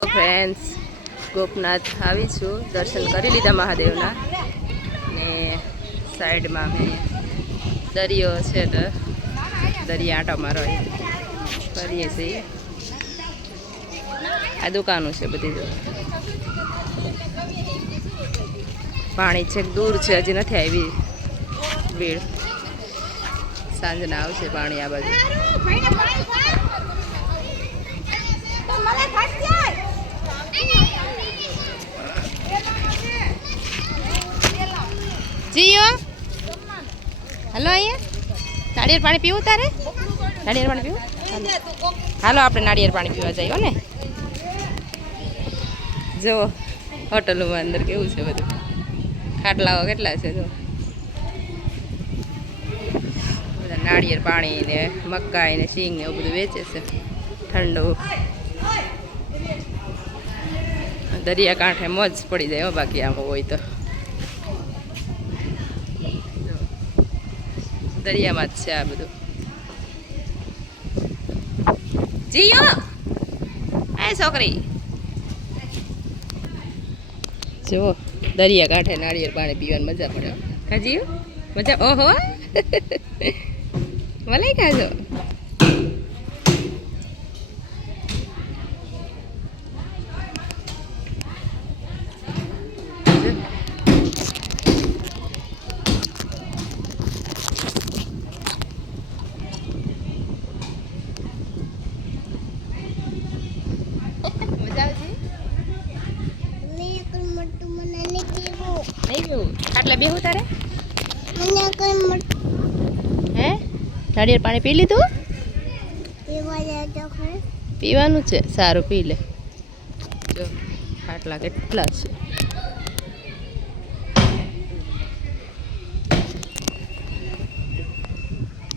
Friends Gopnath આવી છું, દર્શન કરી લીધા મહાદેવના ને સાઈડમાં અમે દરિયો છે તો દરિયા આંટો મારો કરીએ છીએ. આ દુકાનો છે બધી. જો પાણી છેક દૂર છે, હજી નથી આવી ભીડ. સાંજના આવશે પાણી આ બાજુ. જીયો હલો, અહીંયા નાળિયેર પાણી પીવું તારે? નાળિયેર પાણી પીવું? હાલો આપણે નાળિયેર પાણી પીવા જઈએ ને. જુઓ હોટલોમાં અંદર કેવું છે બધું, ખાટલાઓ કેટલા છે. જો બધા નાળિયેર પાણી ને મકાઈ ને સિંગ ને એવું બધું વેચે છે ઠંડુ. દરિયા કાંઠે મોજ પડી જાય. બાકી આમ હોય તો દરિયામાં જ છે આ બધું. જીયો એ છોકરી જુઓ દરિયા કાંઠે નાળિયેર પાણી પીવાની મજા પડે. ખાજીઓ મજા. ઓહો મલાઈ ખાજો. ખાટલા બેહું તારે? હે નાળિયેર પાણી પી લીધું? પીવાનું છે, સારું પી લે. જો ખાટલા કેટલા છે.